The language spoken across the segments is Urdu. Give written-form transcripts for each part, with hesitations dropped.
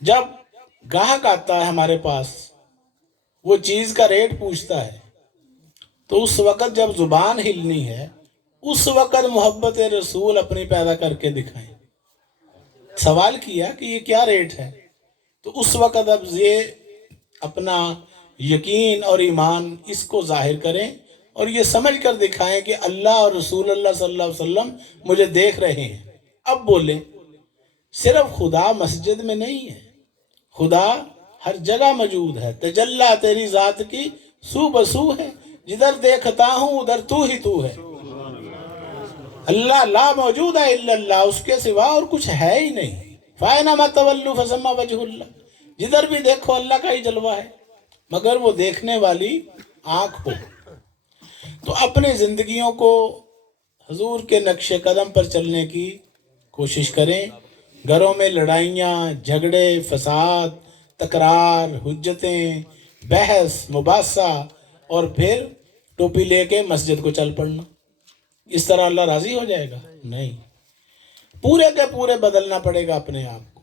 جب گاہک آتا ہے ہمارے پاس، وہ چیز کا ریٹ پوچھتا ہے، تو اس وقت جب زبان ہلنی ہے، اس وقت محبت رسول اپنی پیدا کر کے دکھائیں۔ سوال کیا کہ یہ کیا ریٹ ہے، تو اس وقت اب یہ اپنا یقین اور ایمان اس کو ظاہر کریں اور یہ سمجھ کر دکھائیں کہ اللہ اور رسول اللہ صلی اللہ علیہ وسلم مجھے دیکھ رہے ہیں۔ اب بولیں، صرف خدا مسجد میں نہیں ہے، خدا ہر جگہ موجود ہے۔ تجلی تیری ذات کی سو بسو ہے، جدھر دیکھتا ہوں ادھر تو ہی تو ہے۔ اللہ لا موجود ہے الا اللہ، اس کے سوا اور کچھ ہے ہی نہیں۔ فَأَيْنَمَا تَوَلُّوا فَثَمَّ وَجْهُ اللَّهِ، جدھر بھی دیکھو اللہ کا ہی جلوہ ہے، مگر وہ دیکھنے والی آنکھ ہو۔ تو اپنی زندگیوں کو حضور کے نقش قدم پر چلنے کی کوشش کریں۔ گھروں میں لڑائیاں، جھگڑے، فساد، تکرار، حجتیں، بحث، مباحثہ، اور پھر ٹوپی لے کے مسجد کو چل پڑنا، اس طرح اللہ راضی ہو جائے گا؟ نہیں، پورے کے پورے بدلنا پڑے گا اپنے آپ کو۔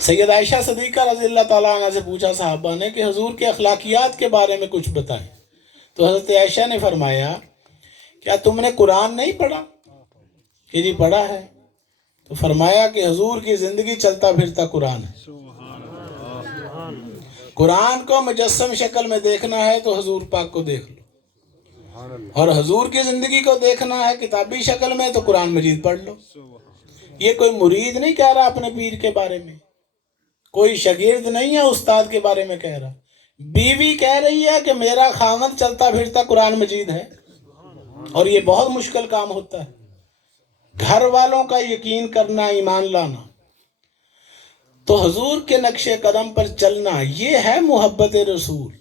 سید عائشہ صدیقہ رضی اللہ تعالیٰ عنہ سے پوچھا صحابہ نے کہ حضور کے اخلاقیات کے بارے میں کچھ بتائیں، تو حضرت عائشہ نے فرمایا، کیا تم نے قرآن نہیں پڑھا؟ کہ جی پڑھا ہے۔ تو فرمایا کہ حضور کی زندگی چلتا پھرتا قرآن ہے۔ قرآن کو مجسم شکل میں دیکھنا ہے تو حضور پاک کو دیکھ لو، اور حضور کی زندگی کو دیکھنا ہے کتابی شکل میں تو قرآن مجید پڑھ لو۔ یہ کوئی مرید نہیں کہہ رہا اپنے پیر کے بارے میں، کوئی شاگرد نہیں ہے استاد کے بارے میں کہہ رہا، بیوی کہہ رہی ہے کہ میرا خاوند چلتا پھرتا قرآن مجید ہے، اور یہ بہت مشکل کام ہوتا ہے۔ گھر والوں کا یقین کرنا، ایمان لانا، تو حضور کے نقش قدم پر چلنا، یہ ہے محبت رسول۔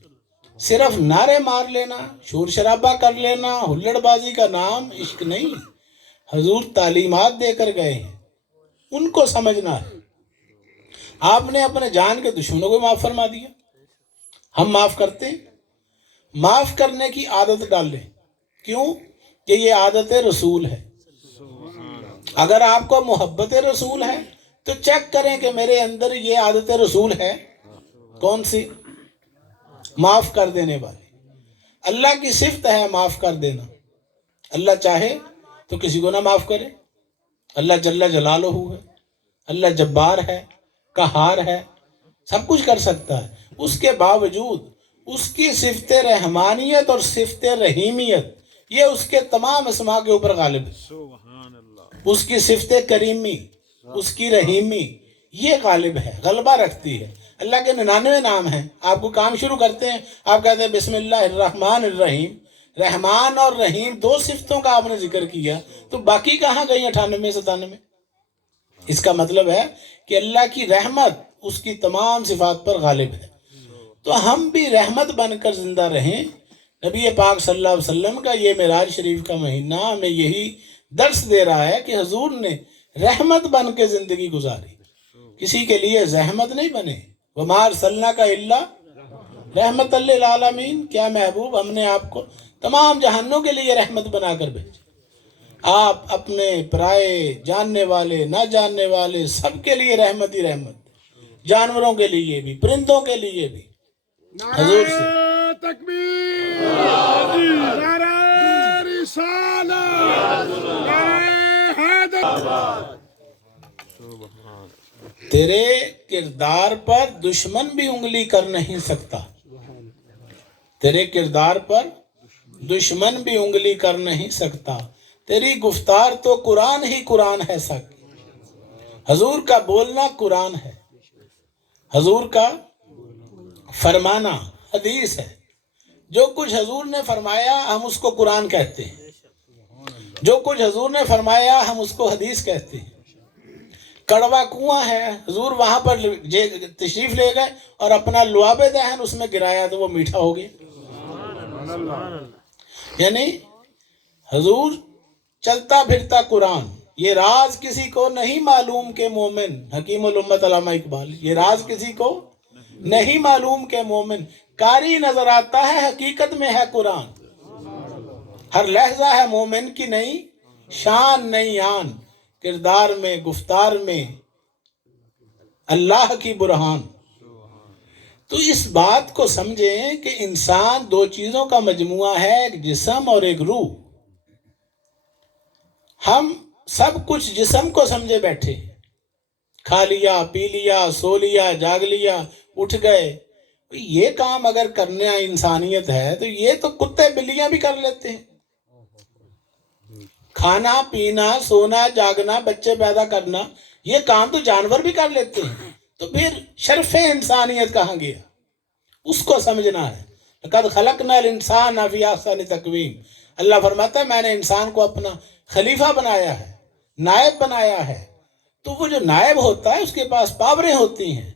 صرف نعرے مار لینا، شور شرابہ کر لینا، ہلڑ بازی کا نام عشق نہیں۔ حضور تعلیمات دے کر گئے ہیں، ان کو سمجھنا ہے۔ آپ نے اپنے جان کے دشمنوں کو معاف فرما دیا، ہم معاف کرتے ہیں؟ معاف کرنے کی عادت ڈال لیں، کیوں کہ یہ عادت رسول ہے۔ اگر آپ کو محبت رسول ہے تو چیک کریں کہ میرے اندر یہ عادت رسول ہے کون سی؟ معاف کر دینے والی۔ اللہ کی صفت ہے معاف کر دینا، اللہ چاہے تو کسی کو نہ معاف کرے۔ اللہ جل جلالہ ہے، اللہ جبار ہے، قہار ہے، سب کچھ کر سکتا ہے، اس کے باوجود اس کی صفت رحمانیت اور صفت رحیمیت یہ اس کے تمام اسماء کے اوپر غالب ہے۔ اس کی صفت کریمی، اس کی رحیمی یہ غالب ہے، غلبہ رکھتی ہے۔ اللہ کے 99 نام ہیں، آپ کو کام شروع کرتے ہیں، آپ کہتے ہیں بسم اللہ الرحمن الرحیم، رحمان اور رحیم دو صفتوں کا آپ نے ذکر کیا، تو باقی کہاں گئی 98 97؟ اس کا مطلب ہے کہ اللہ کی رحمت اس کی تمام صفات پر غالب ہے۔ تو ہم بھی رحمت بن کر زندہ رہیں۔ نبی پاک صلی اللہ علیہ وسلم کا یہ معراج شریف کا مہینہ ہمیں یہی درس دے رہا ہے کہ حضور نے رحمت بن کے زندگی گزاری، کسی کے لیے زحمت نہیں بنے۔ وَمَا أَرْسَلْنَاكَ إِلَّا رحمت للعالمین، کیا محبوب ہم نے آپ کو تمام جہانوں کے لیے رحمت بنا کر بھیجا۔ آپ اپنے پرائے، جاننے والے، نہ جاننے والے، سب کے لیے رحمت ہی رحمت، جانوروں کے لیے بھی، پرندوں کے لیے بھی۔ حضور سے نعرہ تکبیر، نعرہ رسالت، نعرہ حیدر۔ تیرے کردار پر دشمن بھی انگلی کر نہیں سکتا، تیرے کردار پر دشمن بھی انگلی کر نہیں سکتا، تیری گفتار تو قرآن ہی قرآن ہے سک۔ حضور کا بولنا قرآن ہے، حضور کا فرمانا حدیث ہے۔ جو کچھ حضور نے فرمایا ہم اس کو قرآن کہتے ہیں، جو کچھ حضور نے فرمایا ہم اس کو حدیث کہتے ہیں۔ کڑوا کنواں ہے، حضور وہاں پر تشریف لے گئے اور اپنا لعاب دہن اس میں گرایا تو وہ میٹھا ہو گیا۔ یعنی حضور چلتا پھرتا قرآن، یہ راز کسی کو نہیں معلوم کہ مومن، حکیم الامت علامہ اقبال، یہ راز کسی کو نہیں معلوم کہ مومن قاری نظر آتا ہے، حقیقت میں ہے قرآن۔ ہر لہجہ ہے مومن کی نئی شان، نئی آن، کردار میں، گفتار میں، اللہ کی برہان. تو اس بات کو سمجھیں کہ انسان دو چیزوں کا مجموعہ ہے، ایک جسم اور ایک روح. ہم سب کچھ جسم کو سمجھے بیٹھے ہیں، کھا لیا، پی لیا، سو لیا، جاگ لیا، اٹھ گئے. یہ کام اگر کرنا انسانیت ہے تو یہ تو کتے بلیاں بھی کر لیتے ہیں. کھانا پینا، سونا، جاگنا، بچے پیدا کرنا، یہ کام تو جانور بھی کر لیتے ہیں. تو پھر شرف انسانیت کہاں گیا؟ اس کو سمجھنا ہے. لقد خلقنا الانسان فی احسن تقویم. اللہ فرماتا ہے میں نے انسان کو اپنا خلیفہ بنایا ہے، نائب بنایا ہے. تو وہ جو نائب ہوتا ہے اس کے پاس پاوریں ہوتی ہیں.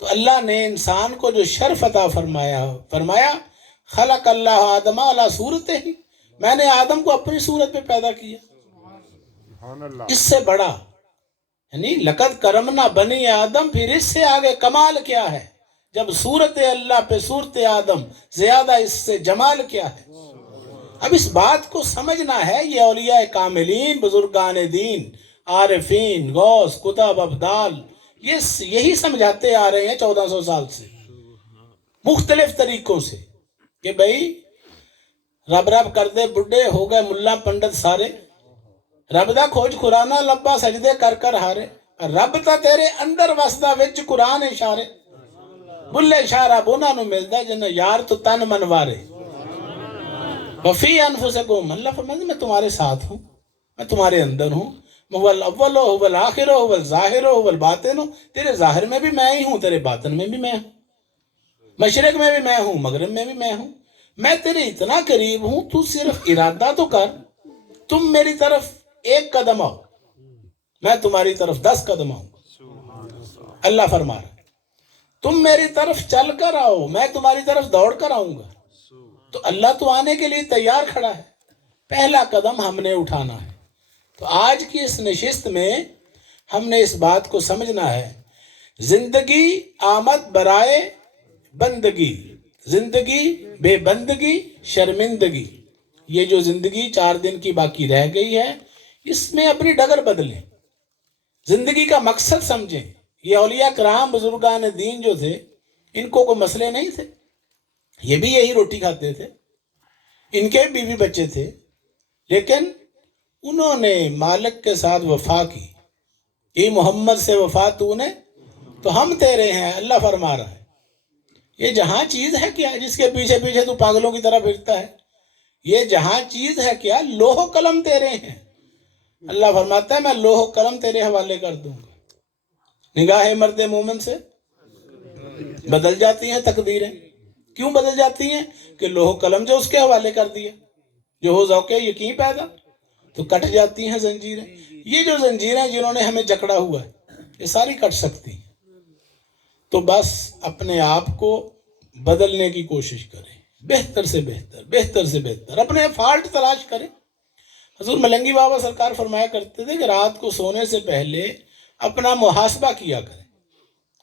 تو اللہ نے انسان کو جو شرف عطا فرمایا خلق اللہ آدم علی صورتہ ہی، میں نے آدم کو اپنی صورت پہ پیدا کیا. اس سے بڑا یعنی لقد کرمنا بنی آدم، پھر اس سے آگے کمال کیا ہے؟ جب صورت اللہ پہ صورت آدم، زیادہ اس سے جمال کیا ہے؟ اب اس بات کو سمجھنا ہے. یہ اولیاء کاملین، بزرگان دین، عارفین، غوث، کتب، ابدال، یہی سمجھاتے آ رہے ہیں 1400 سال سے مختلف طریقوں سے کہ بھئی رب رب کر دے بڈھے ہو گئے ملا پنڈت سارے، رب دا کھوج قرآنہ لبا سجدے کر کر ہارے، رب تا تیرے اندر وسدا وچ قرآن اشارے، بلے اشارہ بونا نو ملدا جن یار تو تن منوارے. وفی انفسکم، اللہ فرماتا ہے میں تمہارے ساتھ ہوں، میں تمہارے اندر ہوں. هو الاول هو الاخر هو الظاہر هو الباطن. تیرے ظاہر میں بھی میں ہی ہوں، تیرے باطن میں بھی میں ہوں، مشرق میں بھی میں ہوں، مغرب میں بھی میں ہوں. میں تیرے اتنا قریب ہوں، تو صرف ارادہ تو کر. تم میری طرف 1 قدم آؤ، میں تمہاری طرف 10 قدم آؤں. اللہ فرما رہا ہے تم میری طرف چل کر آؤ، میں تمہاری طرف دوڑ کر آؤں گا. تو اللہ تو آنے کے لیے تیار کھڑا ہے. پہلا قدم ہم نے اٹھانا ہے. تو آج کی اس نشست میں ہم نے اس بات کو سمجھنا ہے، زندگی آمد برائے بندگی، زندگی بے بندگی شرمندگی. یہ جو زندگی 4 دن کی باقی رہ گئی ہے، اس میں اپنی ڈگر بدلیں، زندگی کا مقصد سمجھیں. یہ اولیاء کرام بزرگان دین جو تھے، ان کو کوئی مسئلے نہیں تھے، یہ بھی یہی روٹی کھاتے تھے، ان کے بیوی بچے تھے، لیکن انہوں نے مالک کے ساتھ وفا کی. یہ محمد سے وفا تو نے تو ہم تیرے ہیں. اللہ فرما رہا ہے یہ جہاں چیز ہے کیا جس کے پیچھے پیچھے تو پاگلوں کی طرح پھرتا ہے؟ یہ جہاں چیز ہے کیا؟ لوح و قلم تیرے ہیں. اللہ فرماتا ہے میں لوح و قلم تیرے حوالے کر دوں گا. نگاہ مرد مومن سے بدل جاتی ہیں تقدیریں. کیوں بدل جاتی ہیں؟ کہ لوح و قلم جو اس کے حوالے کر دیا، جو ہو ذوق یقین پیدا، تو کٹ جاتی ہیں زنجیریں. یہ جو زنجیریں جنہوں نے ہمیں جکڑا ہوا ہے، یہ ساری کٹ سکتی ہیں. تو بس اپنے آپ کو بدلنے کی کوشش کریں، بہتر سے بہتر، بہتر سے بہتر. اپنے فالٹ تلاش کریں. حضور ملنگی بابا سرکار فرمایا کرتے تھے کہ رات کو سونے سے پہلے اپنا محاسبہ کیا کریں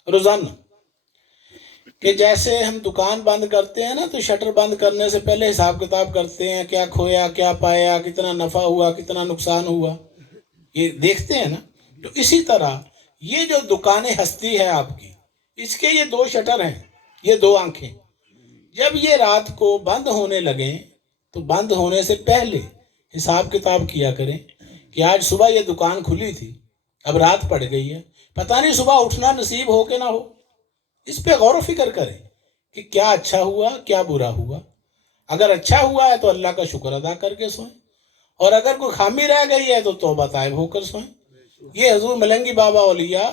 روزانہ. کہ جیسے ہم دکان بند کرتے ہیں نا، تو شٹر بند کرنے سے پہلے حساب کتاب کرتے ہیں، کیا کھویا، کیا پایا، کتنا نفع ہوا، کتنا نقصان ہوا، یہ دیکھتے ہیں نا. تو اسی طرح یہ جو دکان ہستی ہے آپ کی، اس کے یہ 2 شٹر ہیں، یہ 2 آنکھیں. جب یہ رات کو بند ہونے لگیں تو بند ہونے سے پہلے حساب کتاب کیا کریں کہ آج صبح یہ دکان کھلی تھی، اب رات پڑ گئی ہے، پتہ نہیں صبح اٹھنا نصیب ہو کہ نہ ہو. اس پہ غور و فکر کریں کہ کیا اچھا ہوا، کیا برا ہوا. اگر اچھا ہوا ہے تو اللہ کا شکر ادا کر کے سوئیں، اور اگر کوئی خامی رہ گئی ہے تو توبہ طائب ہو کر سوئیں. یہ حضور ملنگی بابا اولیاء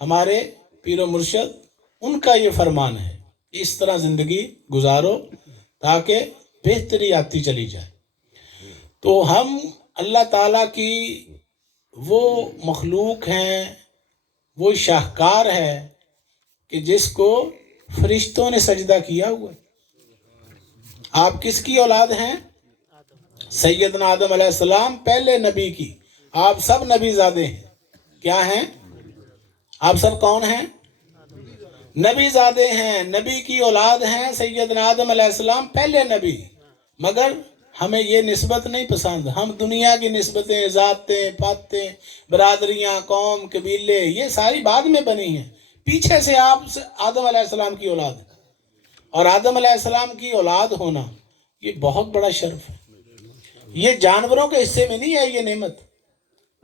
ہمارے پیر و مرشد، ان کا یہ فرمان ہے. اس طرح زندگی گزارو تاکہ بہتری آتی چلی جائے. تو ہم اللہ تعالیٰ کی وہ مخلوق ہیں، وہ شاہکار ہے کہ جس کو فرشتوں نے سجدہ کیا ہوا ہے. آپ کس کی اولاد ہیں؟ سیدنا آدم علیہ السلام پہلے نبی کی. آپ سب نبی زادے ہیں. کیا ہیں آپ سب؟ کون ہیں؟ نبی زادے ہیں، نبی کی اولاد ہیں. سیدنا آدم علیہ السلام پہلے نبی، مگر ہمیں یہ نسبت نہیں پسند. ہم دنیا کی نسبتیں، ذاتیں، پاتیں، برادریاں، قوم، قبیلے، یہ ساری بعد میں بنی ہیں. پیچھے سے آپ آدم علیہ السلام کی اولاد ہے، اور آدم علیہ السلام کی اولاد ہونا یہ بہت بڑا شرف ہے. یہ جانوروں کے حصے میں نہیں آئی یہ نعمت،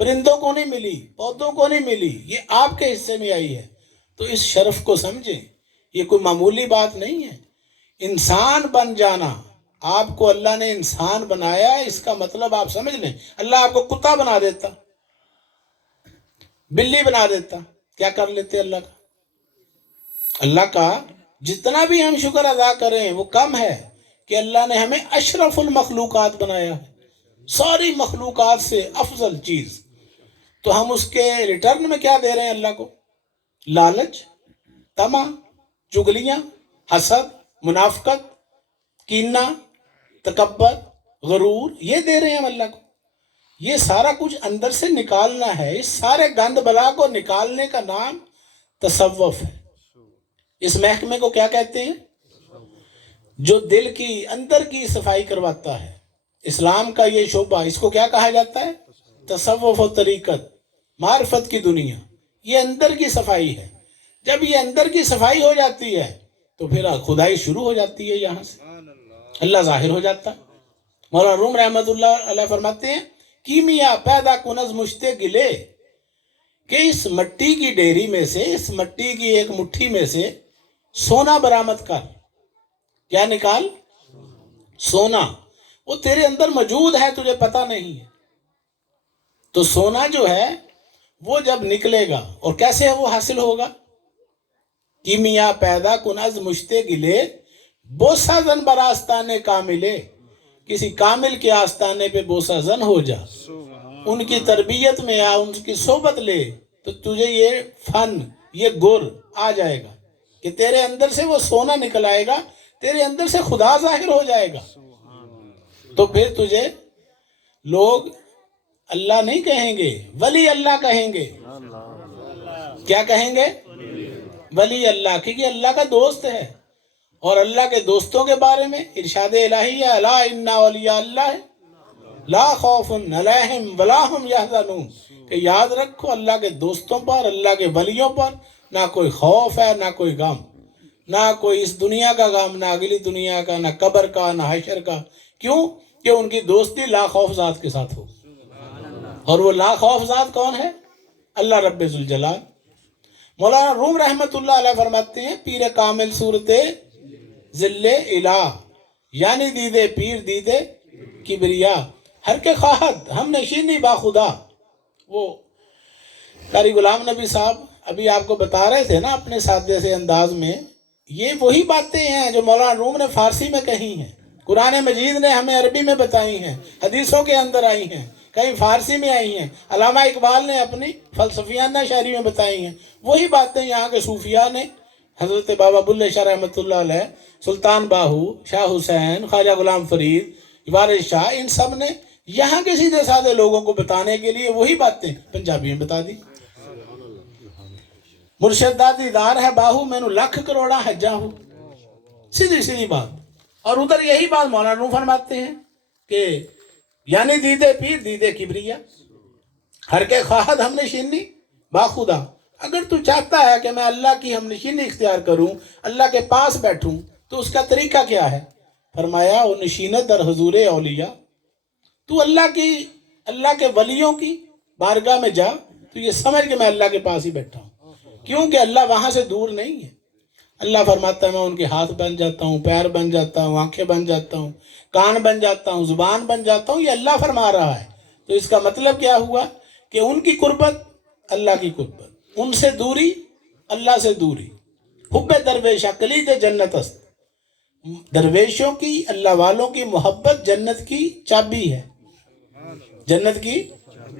پرندوں کو نہیں ملی، پودوں کو نہیں ملی، یہ آپ کے حصے میں آئی ہے. تو اس شرف کو سمجھیں، یہ کوئی معمولی بات نہیں ہے. انسان بن جانا، آپ کو اللہ نے انسان بنایا، اس کا مطلب آپ سمجھ لیں. اللہ آپ کو کتا بنا دیتا، بلی بنا دیتا، کیا کر لیتے اللہ کا؟ اللہ کا جتنا بھی ہم شکر ادا کریں وہ کم ہے کہ اللہ نے ہمیں اشرف المخلوقات بنایا ہے، ساری مخلوقات سے افضل چیز. تو ہم اس کے ریٹرن میں کیا دے رہے ہیں اللہ کو؟ لالچ، طمع، چغلیاں، حسد، منافقت، کینہ، تکبر، غرور، یہ دے رہے ہیں ہم اللہ کو. یہ سارا کچھ اندر سے نکالنا ہے. اس سارے گند بلا کو نکالنے کا نام تصوف ہے. اس محکمے کو کیا کہتے ہیں؟ جو دل کی اندر کی صفائی کرواتا ہے. اسلام کا یہ شعبہ، اس کو کیا کہا جاتا ہے؟ تصوف و طریقت، معرفت کی دنیا. یہ اندر کی صفائی ہے. جب یہ اندر کی صفائی ہو جاتی ہے تو پھر خدائی شروع ہو جاتی ہے. یہاں سے اللہ ظاہر ہو جاتا. مولانا روم رحمۃ اللہ علیہ فرماتے ہیں، کیمیا پیدا کنز مشتے گلے، کہ اس مٹی کی ڈیری میں سے، اس مٹی کی ایک مٹھی میں سے سونا برآمد کر. کیا نکال؟ سونا. وہ تیرے اندر موجود ہے، تجھے پتہ نہیں ہے. تو سونا جو ہے وہ جب نکلے گا، اور کیسے وہ حاصل ہوگا؟ کیمیا پیدا کن از مشتے گلے، بوسہ زن بر آستانے کاملے. کسی کامل کے آستانے پہ بوسہ زن ہو جا، ان کی تربیت میں آ، ان کی صحبت لے، تو تجھے یہ فن، یہ گر آ جائے گا کہ تیرے اندر سے وہ سونا نکل آئے گا، تیرے اندر سے خدا ظاہر ہو جائے گا. تو پھر تجھے لوگ اللہ نہیں کہیں گے، ولی اللہ کہیں گے. کیا کہیں گے؟ ولی اللہ، کیونکہ اللہ کا دوست ہے. اور اللہ کے دوستوں کے بارے میں ارشاد الہی ہے، الا ان اولیاء اللہ لا خوف علیہم ولا هم یحزنون، کہ یاد رکھو اللہ کے دوستوں پر، اللہ کے ولیوں پر نہ کوئی خوف ہے، نہ کوئی غم، نہ کوئی اس دنیا کا غم، نہ اگلی دنیا کا، نہ قبر کا، نہ حشر کا. کیوں؟ کہ ان کی دوستی لا خوف ذات کے ساتھ ہو. اور وہ لا خوف ذات کون ہے؟ اللہ رب ذوالجلال. مولانا روم رحمۃ اللہ علیہ فرماتے ہیں، پیر کامل صورت ذل الہ، یعنی دیدے پیر دیدے کبریا، ہر کے خواہد ہم نشینی با خدا. وہ قاری غلام نبی صاحب ابھی آپ کو بتا رہے تھے نا اپنے سادے سے انداز میں، یہ وہی باتیں ہیں جو مولانا روم نے فارسی میں کہی ہیں، قرآن مجید نے ہمیں عربی میں بتائی ہیں، حدیثوں کے اندر آئی ہیں، کہیں فارسی میں آئی ہیں، علامہ اقبال نے اپنی فلسفیانہ شاعری میں بتائی ہیں. وہی باتیں یہاں کے صوفیاء نے، حضرت بابا بلے شاہ رحمۃ اللہ علیہ، سلطان باہو، شاہ حسین، خواجہ غلام فرید، وارث شاہ، ان سب نے یہاں کے سیدھے سادے لوگوں کو بتانے کے لیے وہی باتیں پنجابی میں بتا دی. مرشد دا دیدار ہے باہو، میں نو لکھ کروڑا حجا ہوں، سیدھی سیدھی بات. اور ادھر یہی بات مولانا روم فرماتے ہیں کہ یعنی دیدے پیر دیدے کبریا، ہر کے خواہد ہم نشینی با خدا. اگر تو چاہتا ہے کہ میں اللہ کی ہم نشینی اختیار کروں، اللہ کے پاس بیٹھوں، تو اس کا طریقہ کیا ہے؟ فرمایا، وہ نشینت در حضور اولیاء. تو اللہ کے ولیوں کی بارگاہ میں جا، تو یہ سمجھ کہ میں اللہ کے پاس ہی بیٹھا ہوں. کیونکہ اللہ وہاں سے دور نہیں ہے. اللہ فرماتا ہے میں ان کے ہاتھ بن جاتا ہوں، پیر بن جاتا ہوں، آنکھیں بن جاتا ہوں، کان بن جاتا ہوں، زبان بن جاتا ہوں. یہ اللہ فرما رہا ہے. تو اس کا مطلب کیا ہوا؟ کہ ان کی قربت اللہ کی قربت، ان سے دوری اللہ سے دوری. حب درویش کلید جنت است، درویشوں کی، اللہ والوں کی محبت جنت کی چابی ہے، جنت کی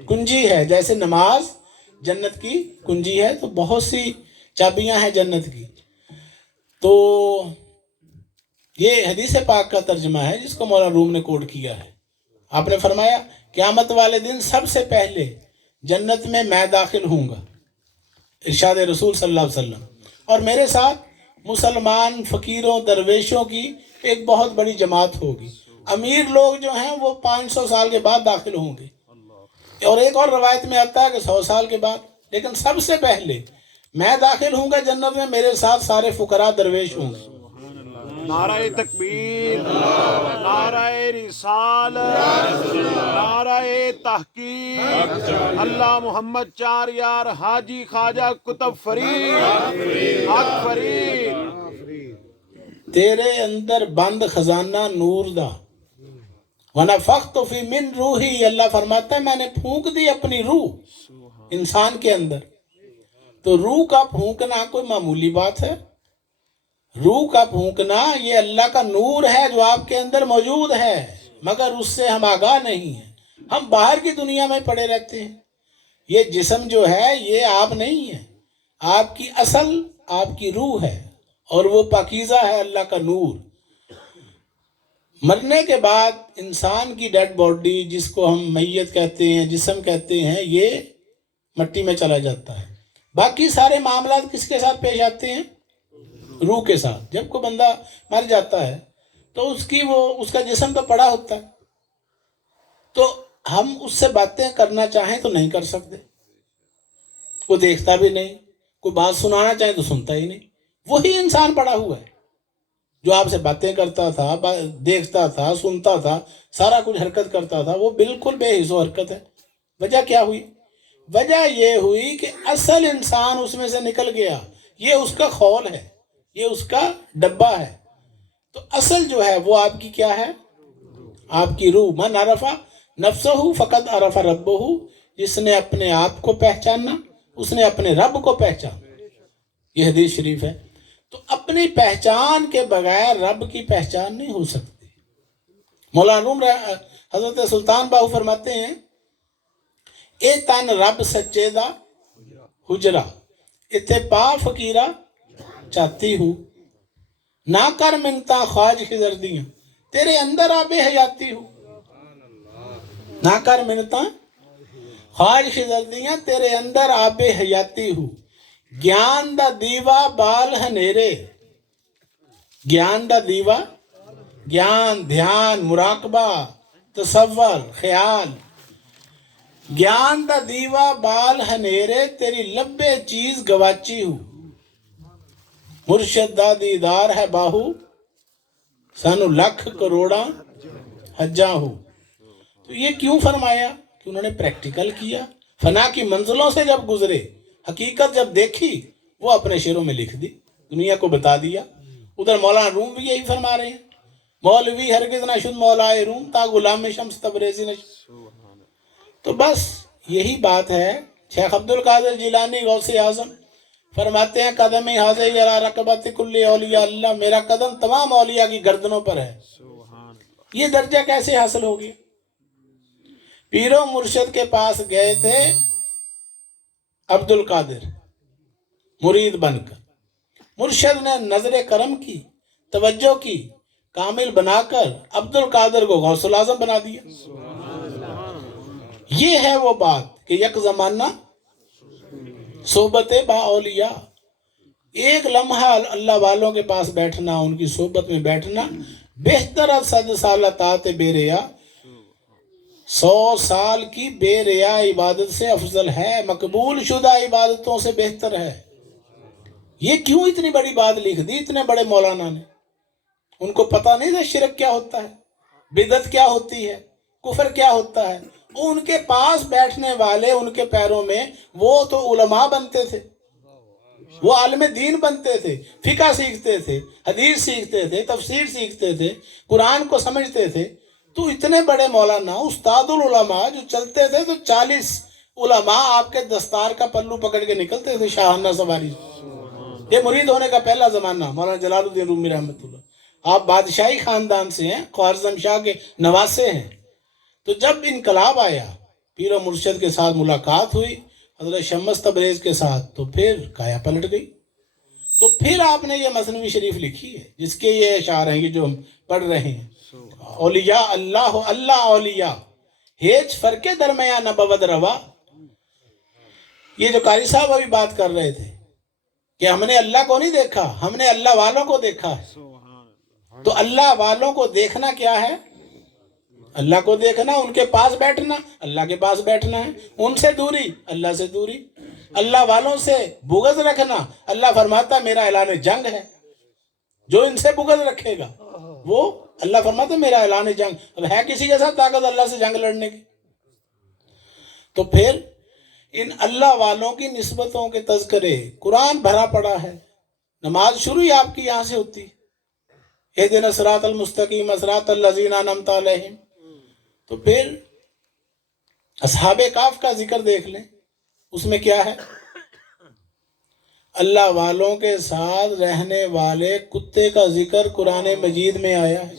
کنجی ہے. جیسے نماز جنت کی کنجی ہے، تو بہت سی چابیاں ہیں جنت کی. تو یہ حدیث پاک کا ترجمہ ہے جس کو مولانا روم نے کوٹ کیا ہے. آپ نے فرمایا، قیامت والے دن سب سے پہلے جنت میں میں داخل ہوں گا، ارشاد رسول صلی اللہ علیہ وسلم، اور میرے ساتھ مسلمان فقیروں درویشوں کی ایک بہت بڑی جماعت ہوگی. امیر لوگ جو ہیں وہ 500 سال کے بعد داخل ہوں گے، اور ایک اور روایت میں آتا ہے کہ 100 سال کے بعد، لیکن سب سے پہلے میں داخل ہوں گا جنت میں، میرے ساتھ سارے فقراء درویش ہوں گے۔ نعرہ تکبیر، نعرہ رسالت، نعرہ تحقیق، اللہ محمد چار یار حاجی خواجہ کتب فرید حق فرید۔ تیرے اندر بند خزانہ نور دا، وَنَفَخْتُ فِي مِن روحی، اللہ فرماتا ہے میں نے پھونک دی اپنی روح انسان کے اندر۔ تو روح کا پھونکنا کوئی معمولی بات ہے؟ روح کا پھونکنا یہ اللہ کا نور ہے جو آپ کے اندر موجود ہے، مگر اس سے ہم آگاہ نہیں ہیں، ہم باہر کی دنیا میں پڑے رہتے ہیں۔ یہ جسم جو ہے یہ آپ نہیں ہے، آپ کی اصل آپ کی روح ہے، اور وہ پاکیزہ ہے اللہ کا نور۔ مرنے کے بعد انسان کی ڈیڈ باڈی، جس کو ہم میت کہتے ہیں، جسم کہتے ہیں، یہ مٹی میں چلا جاتا ہے۔ باقی سارے معاملات کس کے ساتھ پیش آتے ہیں؟ روح کے ساتھ۔ جب کوئی بندہ مر جاتا ہے تو اس کا جسم تو پڑا ہوتا ہے، تو ہم اس سے باتیں کرنا چاہیں تو نہیں کر سکتے، کوئی دیکھتا بھی نہیں، کوئی بات سنانا چاہیں تو سنتا ہی نہیں۔ وہی انسان پڑا ہوا ہے جو آپ سے باتیں کرتا تھا، دیکھتا تھا، سنتا تھا، سارا کچھ حرکت کرتا تھا، وہ بالکل بے حس و حرکت ہے۔ وجہ کیا ہوئی؟ وجہ یہ ہوئی کہ اصل انسان اس میں سے نکل گیا، یہ اس کا خول ہے، یہ اس کا ڈبہ ہے۔ تو اصل جو ہے وہ آپ کی کیا ہے؟ آپ کی روح۔ من عرف نفسہ فقد عرف ربہ، جس نے اپنے آپ کو پہچانا اس نے اپنے رب کو پہچانا، یہ حدیث شریف ہے۔ تو اپنی پہچان کے بغیر رب کی پہچان نہیں ہو سکتی۔ مولانا روم حضرت سلطان باہو فرماتے ہیں، اے تن رب سچے دا حجرا، اتھے پا فقیرہ چاہتی ہوں، نہ کر منتا خواج خضر دیاں، تیرے اندر آب حیاتی ہوں، نہ کر منتا خواج خضر دیاں، تیرے اندر آب حیاتی ہوں۔ گیان دا دیوا بال ہنیرے، گیان دا دیوا، گیان، دھیان، مراقبہ، تصور، خیال، گیان دا دیوا بال ہنیرے، تیری لبے چیز گواچی ہوں، مرشد دا دیدار ہے باہو، سانو لکھ کروڑا حجاں ہوں۔ تو یہ کیوں فرمایا؟ کہ انہوں نے پریکٹیکل کیا، فنا کی منزلوں سے جب گزرے، حقیقت جب دیکھی، وہ اپنے شعروں میں لکھ دی، دنیا کو بتا دیا۔ ادھر مولانا روم بھی یہی فرما رہے ہیں، مولوی ہرگز نہ شد مولائے روم، تا غلام شمس تبریزی نہ شد۔ تو بس یہی بات ہے۔ شیخ عبدالقادر جیلانی غوث اعظم فرماتے ہیں، قدم حاضر یرا رقبت کل اولیاء اللہ، میرا قدم تمام اولیاء کی گردنوں پر ہے۔ یہ درجہ کیسے حاصل ہو گیا؟ پیر و مرشد کے پاس گئے تھے عبدالقادر مرید بن کر، مرشد نے نظر کرم کی، توجہ کی، کامل بنا کر عبدالقادر کو غوث الاعظم بنا دیا۔ یہ ہے وہ بات کہ یک زمانہ صحبت با اولیاء، ایک لمحہ اللہ والوں کے پاس بیٹھنا، ان کی صحبت میں بیٹھنا، بہتر از 100 سال طاعت بے ریا، 100 سال کی بے ریا عبادت سے افضل ہے، مقبول شدہ عبادتوں سے بہتر ہے۔ یہ کیوں اتنی بڑی بات لکھ دی اتنے بڑے مولانا نے؟ ان کو پتہ نہیں تھا شرک کیا ہوتا ہے، بدعت کیا ہوتی ہے، کفر کیا ہوتا ہے؟ ان کے پاس بیٹھنے والے ان کے پیروں میں وہ تو علماء بنتے تھے، وہ عالم دین بنتے تھے، فقہ سیکھتے تھے، حدیث سیکھتے تھے، تفسیر سیکھتے تھے، قرآن کو سمجھتے تھے۔ تو اتنے بڑے مولانا استاد العلماء جو چلتے تھے تو 40 علماء آپ کے دستار کا پلو پکڑ کے نکلتے تھے شاہانہ سواری۔ یہ مرید ہونے کا پہلا زمانہ، مولانا جلال الدین رومی رحمۃ اللہ۔ آپ بادشاہی خاندان سے ہیں، خوارزم شاہ کے نواسے ہیں۔ تو جب انقلاب آیا، پیر و مرشد کے ساتھ ملاقات ہوئی حضرت شمس تبریز کے ساتھ، تو پھر کایا پلٹ گئی۔ تو پھر آپ نے یہ مثنوی شریف لکھی ہے جس کے یہ اشعار ہیں، یہ جو ہم پڑھ رہے ہیں، اولیاء اللہ اللہ اولیاء ہیچ فرق درمیان نبوت روا۔ یہ جو قاری صاحب ابھی بات کر رہے تھے کہ ہم نے اللہ کو نہیں دیکھا، ہم نے اللہ والوں کو دیکھا ہے۔ تو اللہ والوں کو دیکھنا کیا ہے؟ اللہ کو دیکھنا، ان کے پاس بیٹھنا، اللہ کے پاس بیٹھنا ہے، ان سے دوری، اللہ سے دوری، اللہ والوں سے بغض رکھنا، اللہ فرماتا میرا اعلان جنگ ہے، جو ان سے بغض رکھے گا وہ اللہ فرماتا میرا اعلان جنگ۔ اب ہے کسی کے ساتھ طاقت اللہ سے جنگ لڑنے کی؟ تو پھر ان اللہ والوں کی نسبتوں کے تذکرے قرآن بھرا پڑا ہے۔ نماز شروع ہی آپ کی یہاں سے ہوتی ہے، اہدنا الصراط المستقیم صراط الذین انعمت علیہم۔ تو پھر اصحاب کہف کا ذکر دیکھ لیں، اس میں کیا ہے؟ اللہ والوں کے ساتھ رہنے والے کتے کا ذکر قرآن مجید میں آیا ہے۔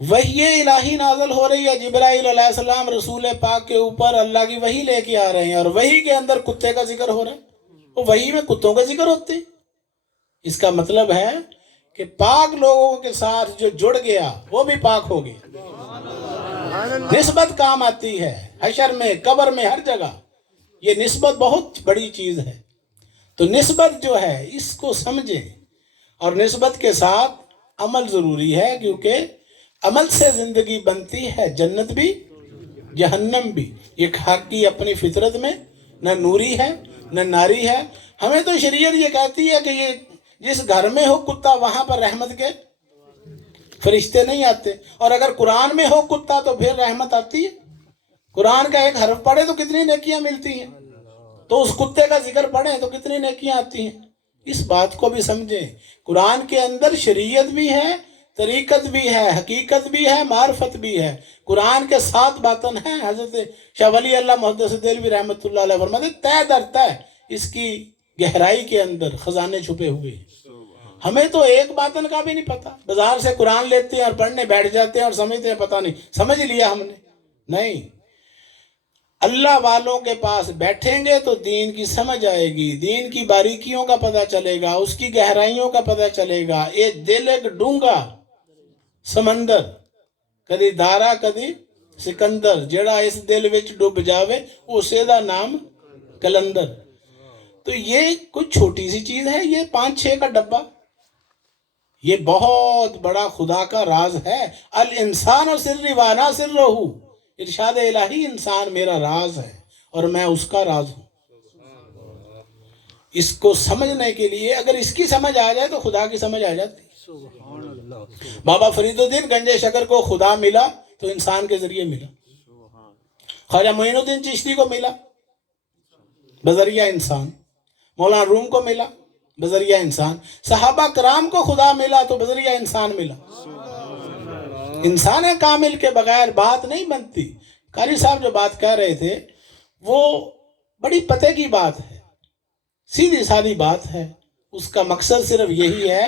وحی الہی نازل ہو رہی ہے، جبرائیل علیہ السلام رسول پاک کے اوپر اللہ کی وحی لے کے آ رہے ہیں، اور وحی کے اندر کتے کا ذکر ہو رہا ہے، وہ وحی میں کتوں کا ذکر ہوتے ہیں۔ اس کا مطلب ہے کہ پاک لوگوں کے ساتھ جو جڑ گیا وہ بھی پاک ہو گیا۔ نسبت کام آتی ہے، حشر میں، قبر میں، ہر جگہ یہ نسبت بہت بڑی چیز ہے۔ تو نسبت جو ہے اس کو سمجھیں، اور نسبت کے ساتھ عمل ضروری ہے، کیونکہ عمل سے زندگی بنتی ہے، جنت بھی جہنم بھی۔ یہ خاک کی اپنی فطرت میں نہ نوری ہے نہ ناری ہے۔ ہمیں تو شریعت یہ کہتی ہے کہ یہ جس گھر میں ہو کتا وہاں پر رحمت کے فرشتے نہیں آتے، اور اگر قرآن میں ہو کتا تو پھر رحمت آتی ہے۔ قرآن کا ایک حرف پڑھے تو کتنی نیکیاں ملتی ہیں، تو اس کتے کا ذکر پڑھیں تو کتنی نیکیاں آتی ہیں۔ اس بات کو بھی سمجھیں، قرآن کے اندر شریعت بھی ہے، طریقت بھی ہے، حقیقت بھی ہے، معرفت بھی ہے۔ قرآن کے 7 باطن ہیں۔ حضرت شاہ ولی اللہ محدث دہلوی رحمۃ اللہ علیہ فرماتے ہیں تہ در تہ اس کی گہرائی کے اندر خزانے چھپے ہوئے ہیں۔ ہمیں تو ایک باطن کا بھی نہیں پتا، بازار سے قرآن لیتے ہیں اور پڑھنے بیٹھ جاتے ہیں اور سمجھتے ہیں پتہ نہیں، سمجھ لیا ہم نے، نہیں۔ اللہ والوں کے پاس بیٹھیں گے تو دین کی سمجھ آئے گی، دین کی باریکیوں کا پتہ چلے گا، اس کی گہرائیوں کا پتہ چلے گا۔ ایک دل ایک ڈونگا سمندر، کدی دارا کدی سکندر، جڑا اس دل وچ ڈوب جاوے اسے دا نام کلندر۔ تو یہ کوئی چھوٹی سی چیز ہے، یہ 5-6 کا ڈبہ، یہ بہت بڑا خدا کا راز ہے۔ الانسان سر وانا سرہ، ارشاد الہی انسان میرا راز ہے اور میں اس کا راز ہوں۔ اس کو سمجھنے کے لیے اگر اس کی سمجھ آ جائے تو خدا کی سمجھ آ جاتی۔ بابا فرید الدین گنج شکر کو خدا ملا تو انسان کے ذریعے ملا، خواجہ معین الدین چشتی کو ملا بذریعہ انسان، مولانا روم کو ملا بذریعہ انسان، صحابہ کرام کو خدا ملا تو بذریعہ انسان ملا۔ انسان کامل کے بغیر بات نہیں بنتی۔ قاری صاحب جو بات کہہ رہے تھے وہ بڑی پتے کی بات ہے، سیدھی سادھی بات ہے۔ اس کا مقصد صرف یہی ہے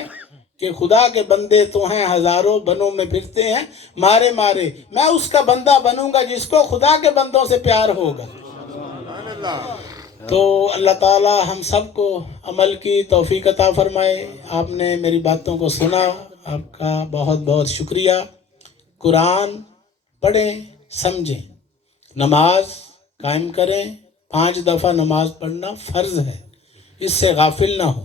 کہ خدا کے بندے تو ہیں ہزاروں، بنوں میں پھرتے ہیں مارے مارے، میں اس کا بندہ بنوں گا جس کو خدا کے بندوں سے پیار ہوگا۔ تو اللہ تعالی ہم سب کو عمل کی توفیق عطا فرمائے۔ آپ نے میری باتوں کو سنا، آپ کا بہت بہت شکریہ۔ قرآن پڑھیں، سمجھیں، نماز قائم کریں، 5 دفعہ نماز پڑھنا فرض ہے، اس سے غافل نہ ہو۔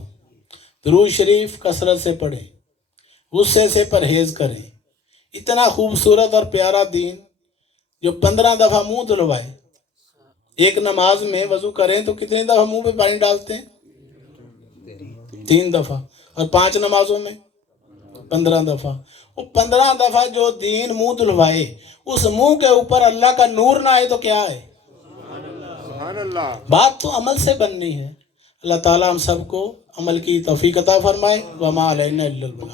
درود شریف کثرت سے پڑھیں، غصے سے پرہیز کریں۔ اتنا خوبصورت اور پیارا دین جو 15 دفعہ منہ دھلوائے۔ ایک نماز میں وضو کریں تو کتنی دفعہ منہ پہ پانی ڈالتے ہیں؟ 3 دفعہ، اور 5 نمازوں میں 15 دفعہ۔ وہ 15 دفعہ جو دین منہ دھلوائے، اس منہ کے اوپر اللہ کا نور نہ آئے تو کیا ہے؟ بات تو عمل سے بننی ہے۔ اللہ تعالیٰ ہم سب کو عمل کی توفیق عطا فرمائے۔ وما علینا الا البلاغ۔